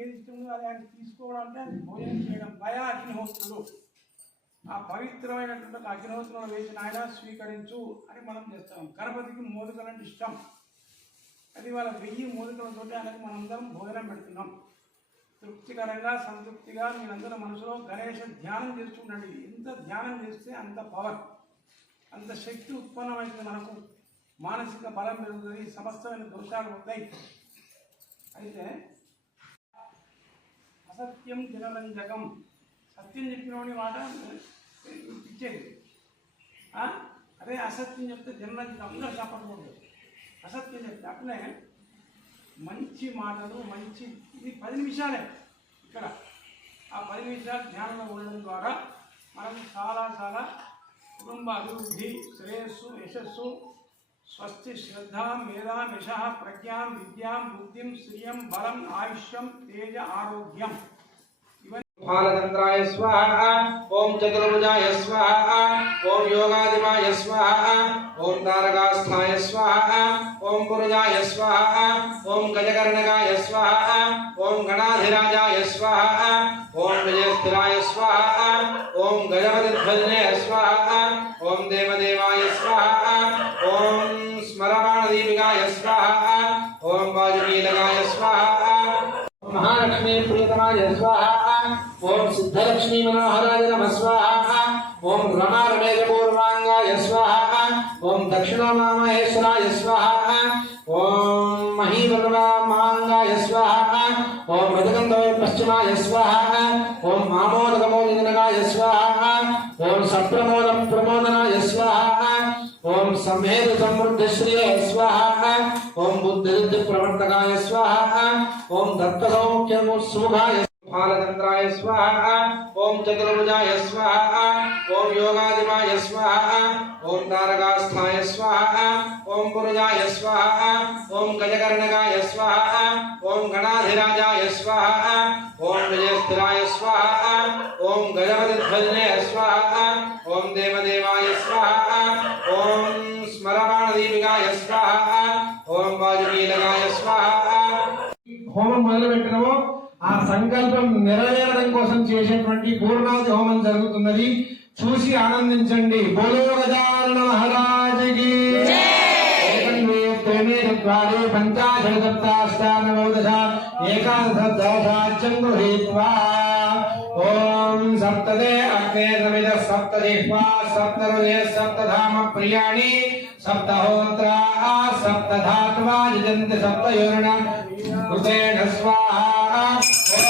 ఏది ఇష్టమో అది ఆయన తీసుకోవడం అంటే అది భోజనం చేయడం. భయ అగ్నిహోత్రుడు. ఆ పవిత్రమైనటువంటి ఒక వేసిన ఆయన స్వీకరించు అని మనం చేస్తాం. గణపతికి మోదకలు అంటే ఇష్టం. అది వాళ్ళ వెయ్యి మోదకలతో ఆయనకు మనందరం భోజనం పెడుతున్నాం. తృప్తికరంగా సంతృప్తిగా మీరందరూ మనసులో గణేష ధ్యానం చేస్తుండండి. ఎంత ధ్యానం చేస్తే అంత పవర్ అంత శక్తి ఉత్పన్నమైంది మనకు. మానసిక బలం పెరుగుతుంది సమస్తమైన దోషాలు పోతాయి అయితే అసత్యం జనరంజకం సత్యం చెప్పినోని మాట ఇచ్చేది. అదే అసత్యం చెప్తే జనరంజకం అందరూ చెప్పకూడదు. అసత్యం చెప్తే అట్లే మంచి మాటలు మంచి ఇది పది నిమిషాలే ఇక్కడ. ఆ పది నిమిషాలు ధ్యానంలో ఉండడం ద్వారా మనం చాలా చాలా కుటుంబ అభివృద్ధి శ్రేయస్సు యశస్సు స్వస్తి శ్రద్ధ మేధా యశ ప్రజ్ఞాం విద్యాం బుద్ధిం శ్రియం బలం ఆయుష్యం తేజ ఆరోగ్యం ఇవన్నీ బాలచంద్రాయ స్వాహ ఓం చతుర్భుజాయ స్వాహ ఓం యోగాదివాయ స్వాహ ఓం తారకాస్థాయ స్వాహ ఓం పురుజాయ స్వాహ ఓం గజకర్ణకాయ స్వాహ ఓం గణాధిరాజాయ స్వాహ ఓం విజయస్థిరాయ స్వాహ ఓం గజపతిధ్వజనే స్వాహ ఓం దేవదేవాయ రమణాయ స్వాహ ఓం సిద్ధలక్ష్మీ మనోహరాయ నమ స్వాహ ఓం రమారమేజ పూర్వాంగాయ స్వాహ. ఓం దక్షిణామహేశ్వరాయ స్వాహ. ఓం మహీవర్ణమాంగాయ స్వాహ. ఓం మృదగంధవ పశ్చిమాయ స్వాహ. ఓం మామోదకమోదినగాయ స్వాహ. ఓం సప్రమోద ప్రమోదనాయ స్వాహ. ఓం సంహేత సమృద్ధశ్రియ స్వాహ. ओम बुद्धिरुद्ध प्रवर्तकाय स्वाहा ओम दत्त सौख्य सुमुखाय बालचंद्राय स्वाहा ओम चतुर्भुजाय स्वाहा ओम योगादिवाय स्वाहा ओम तारकास्थाय स्वाहा ओम पुरुजाय स्वाहा ओम गजकर्णकाय स्वाहा ओम गणाधिराजाय स्वाहा ओम विजयस्थिराय स्वाहा ओम गजपतिध्वजने स्वाहा ओम देवदेवाय स्वाहा ओम హోమం మొదలు పెట్టినమో ఆ సంకల్పం నెరవేరడం కోసం చేసేటువంటి పూర్ణాది హోమం జరుగుతున్నది. చూసి ఆనందించండి. బోలో గజానన మహారాజకి. చత్వారి పంచాశత సప్తాష్టానవదశ గృహీత్వా ఓం సప్తదే అగ్నే సమిద సప్త జిహ్వా సప్త హృదయ సప్తధామ ప్రియాణి సప్తహోత్రా సప్తధాత్వా यजन्त सप्त योजना स्वाहा